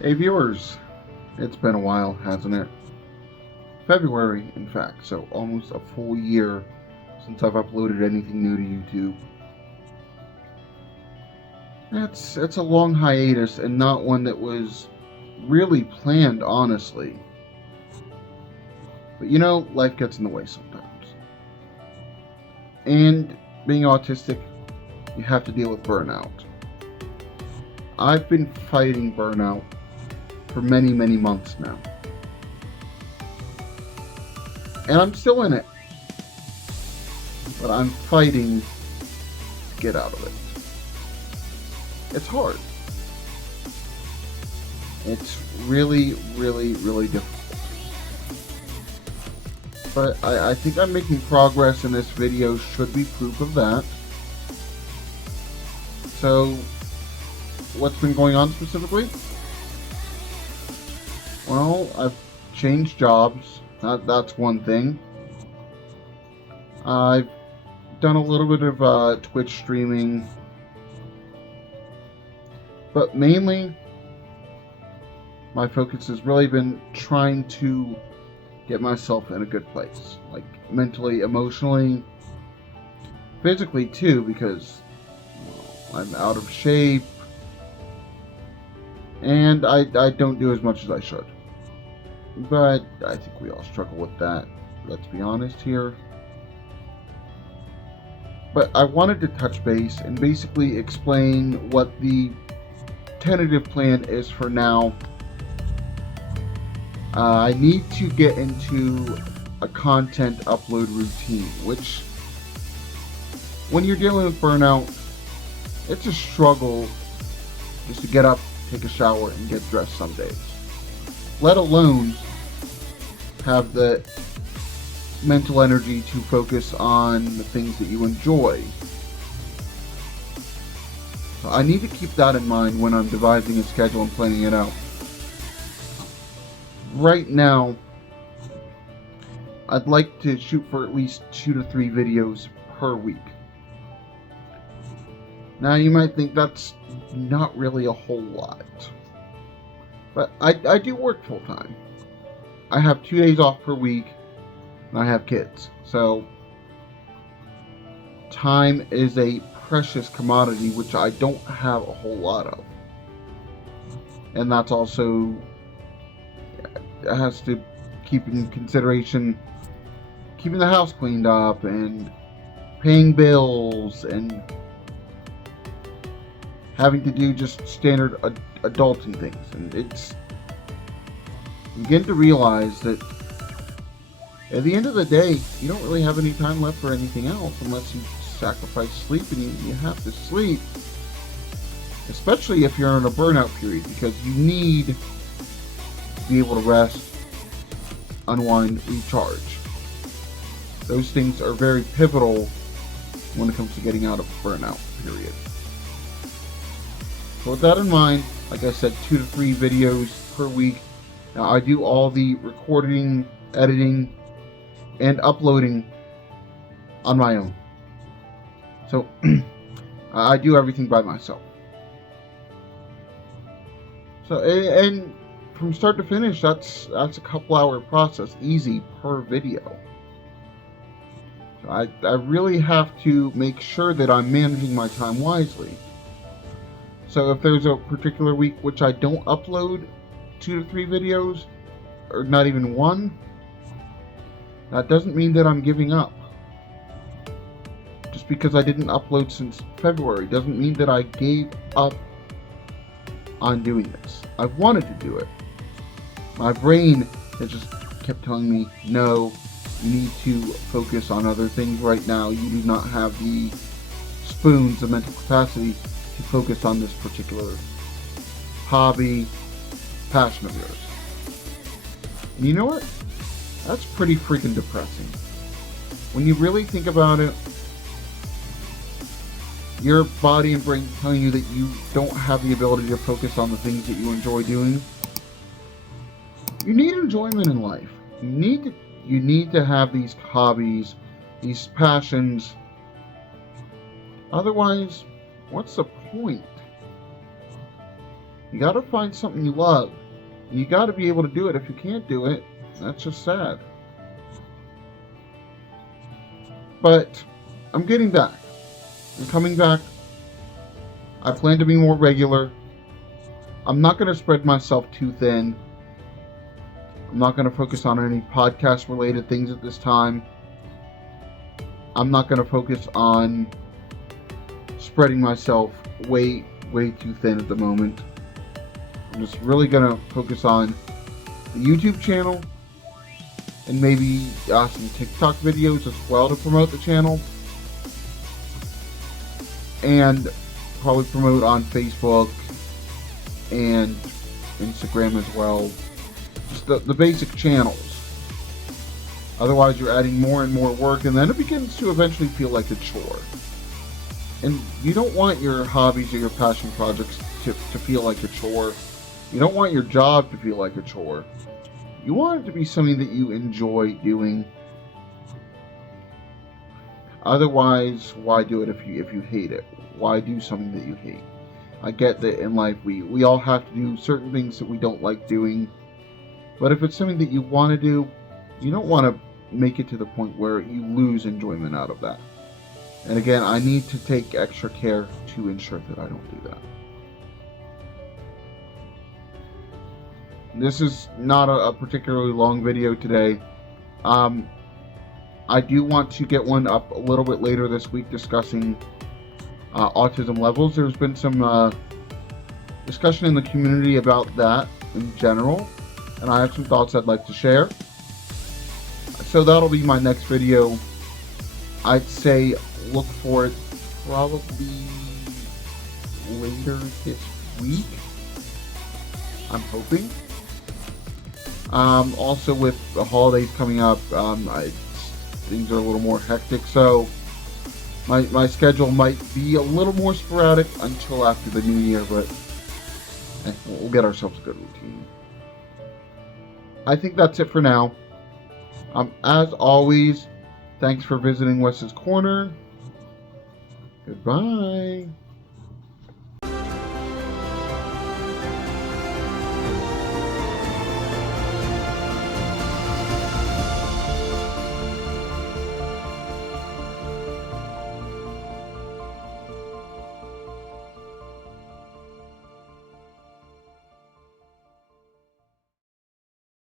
Hey viewers, it's been a while, hasn't it? February, in fact, so almost a full year since I've uploaded anything new to YouTube. It's a long hiatus and not one that was really planned, honestly. But life gets in the way sometimes. And being autistic, you have to deal with burnout. I've been fighting burnout for many, many months now. And I'm still in it. But I'm fighting to get out of it. It's hard. It's really, really, really difficult. But I think I'm making progress, and this video should be proof of that. So, what's been going on specifically? Well, I've changed jobs. That's one thing. I've done a little bit of Twitch streaming. But mainly, my focus has really been trying to get myself in a good place. Like, mentally, emotionally, physically too, because I'm out of shape. And I don't do as much as I should. But I think we all struggle with that. Let's be honest here. But I wanted to touch base and basically explain what the tentative plan is for now. I need to get into a content upload routine, which, when you're dealing with burnout, it's a struggle just to get up, take a shower, and get dressed some days. Let alone have the mental energy to focus on the things that you enjoy. So I need to keep that in mind when I'm devising a schedule and planning it out. Right now, I'd like to shoot for at least 2 to 3 videos per week. Now you might think that's not really a whole lot, but I do work full time. I have 2 days off per week, and I have kids, so time is a precious commodity which I don't have a whole lot of. And that's also, it has to keep in consideration keeping the house cleaned up and paying bills and having to do just standard adulting things. And you begin to realize that at the end of the day, you don't really have any time left for anything else unless you sacrifice sleep, and you have to sleep, especially if you're in a burnout period, because you need to be able to rest, unwind, recharge. Those things are very pivotal when it comes to getting out of a burnout period. So with that in mind, like I said, 2 to 3 videos per week. Now, I do all the recording, editing, and uploading on my own. So I do everything by myself. So, and from start to finish, that's a couple-hour process, easy, per video. So I really have to make sure that I'm managing my time wisely. So if there's a particular week which I don't upload 2 to 3 videos, or not even one, that doesn't mean that I'm giving up. Just because I didn't upload since February doesn't mean that I gave up on doing this. I've wanted to do it. My brain has just kept telling me, no, you need to focus on other things right now. You do not have the spoons, the mental capacity to focus on this particular hobby, passion of yours. And you know what? That's pretty freaking depressing. When you really think about it, your body and brain telling you that you don't have the ability to focus on the things that you enjoy doing. You need enjoyment in life. You need to have these hobbies, these passions. Otherwise, what's the point? You gotta find something you love. And you gotta be able to do it. If you can't do it, that's just sad. But I'm getting back. I'm coming back. I plan to be more regular. I'm not going to spread myself too thin. I'm not going to focus on any podcast related things at this time. I'm not going to focus on spreading myself way too thin at the moment. I'm just really going to focus on the YouTube channel and maybe some TikTok videos as well to promote the channel. And probably promote on Facebook and Instagram as well. Just the basic channels. Otherwise, you're adding more and more work, and then it begins to eventually feel like a chore. And you don't want your hobbies or your passion projects to feel like a chore. You don't want your job to feel like a chore. You want it to be something that you enjoy doing. Otherwise, why do it if you hate it? Why do something that you hate? I get that in life we all have to do certain things that we don't like doing. But if it's something that you want to do, you don't want to make it to the point where you lose enjoyment out of that. And again, I need to take extra care to ensure that I don't do that. This is not a particularly long video today. I do want to get one up a little bit later this week discussing autism levels. There's been some discussion in the community about that in general, and I have some thoughts I'd like to share. So that'll be my next video. I'd say look for it probably later this week. I'm hoping. Also with the holidays coming up, things are a little more hectic, so my schedule might be a little more sporadic until after the new year, but we'll get ourselves a good routine. I think that's it for now. As always, thanks for visiting Wes's Corner. Goodbye.